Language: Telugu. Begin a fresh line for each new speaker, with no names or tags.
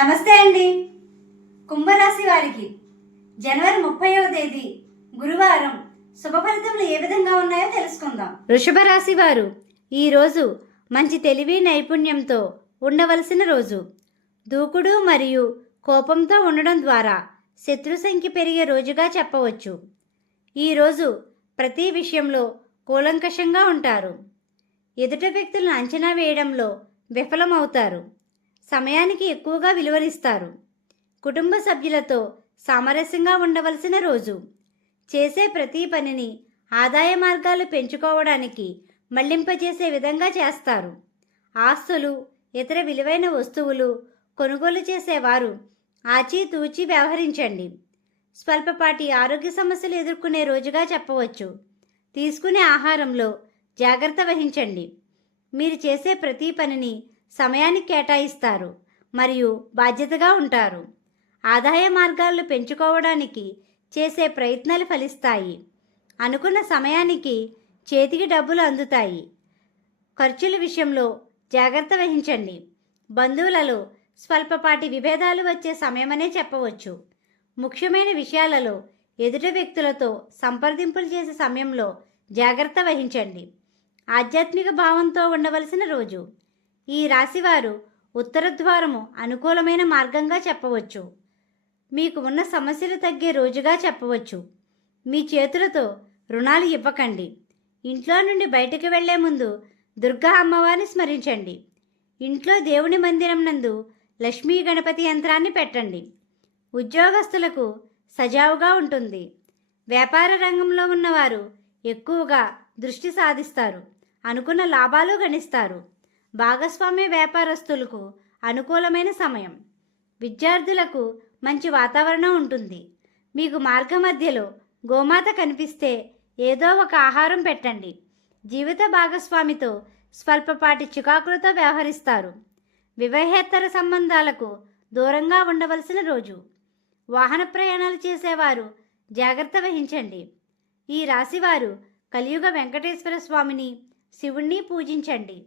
నమస్తే అండి. కుంభరాశి వారికి జనవరి ముప్పైవ తేదీ గురువారం శుభ ఫలితములు ఏ విధంగా ఉన్నాయో తెలుసుకుందాం. వృషభ రాశి వారు ఈరోజు మంచి తెలివి నైపుణ్యంతో ఉండవలసిన రోజు. దూకుడు మరియు కోపంతో ఉండడం ద్వారా శత్రు సంఖ్య పెరిగే రోజుగా చెప్పవచ్చు. ఈరోజు ప్రతి విషయంలో కూలంకషంగా ఉంటారు. ఎదుట వ్యక్తులను అంచనా వేయడంలో విఫలమవుతారు. సమయానికి ఎక్కువగా విలువరిస్తారు కుటుంబ సభ్యులతో సామరస్యంగా ఉండవలసిన రోజు. చేసే ప్రతి పనిని ఆదాయ మార్గాలు పెంచుకోవడానికి మళ్ళింపజేసే విధంగా చేస్తారు. ఆస్తులు ఇతర విలువైన వస్తువులు కొనుగోలు చేసేవారు ఆచితూచి వ్యవహరించండి. స్వల్పపాటి ఆరోగ్య సమస్యలు ఎదుర్కొనే రోజుగా చెప్పవచ్చు. తీసుకునే ఆహారంలో జాగ్రత్త వహించండి. మీరు చేసే ప్రతి పనిని సమయాన్ని కేటాయిస్తారు మరియు బాధ్యతగా ఉంటారు. ఆదాయ మార్గాలను పెంచుకోవడానికి చేసే ప్రయత్నాలు ఫలిస్తాయి. అనుకున్న సమయానికి చేతికి డబ్బులు అందుతాయి. ఖర్చుల విషయంలో జాగ్రత్త వహించండి. బంధువులలో స్వల్పపాటి విభేదాలు వచ్చే సమయమనే చెప్పవచ్చు. ముఖ్యమైన విషయాలలో ఎదుట వ్యక్తులతో సంప్రదింపులు చేసే సమయంలో జాగ్రత్త వహించండి. ఆధ్యాత్మిక భావంతో ఉండవలసిన రోజు. ఈ రాశివారు ఉత్తర ద్వారము అనుకూలమైన మార్గంగా చెప్పవచ్చు. మీకు ఉన్న సమస్యలు తగ్గే రోజుగా చెప్పవచ్చు. మీ చేతులతో రుణాలు ఇవ్వకండి. ఇంట్లో నుండి బయటకు వెళ్ళే ముందు దుర్గా అమ్మవారిని స్మరించండి. ఇంట్లో దేవుని మందిరం నందు లక్ష్మీ గణపతి యంత్రాన్ని పెట్టండి. ఉద్యోగస్తులకు సజావుగా ఉంటుంది. వ్యాపార రంగంలో ఉన్నవారు ఎక్కువగా దృష్టి సాధిస్తారు. అనుకున్న లాభాలు గణిస్తారు. భాగస్వామ్య వ్యాపారస్తులకు అనుకూలమైన సమయం. విద్యార్థులకు మంచి వాతావరణం ఉంటుంది. మీకు మార్గ మధ్యలో గోమాత కనిపిస్తే ఏదో ఒక ఆహారం పెట్టండి. జీవిత భాగస్వామితో స్వల్పపాటి చికాకులతో వ్యవహరిస్తారు. వివాహేతర సంబంధాలకు దూరంగా ఉండవలసిన రోజు. వాహన ప్రయాణాలు చేసేవారు జాగ్రత్త వహించండి. ఈ రాశివారు కలియుగ వెంకటేశ్వర స్వామిని శివుణ్ణి పూజించండి.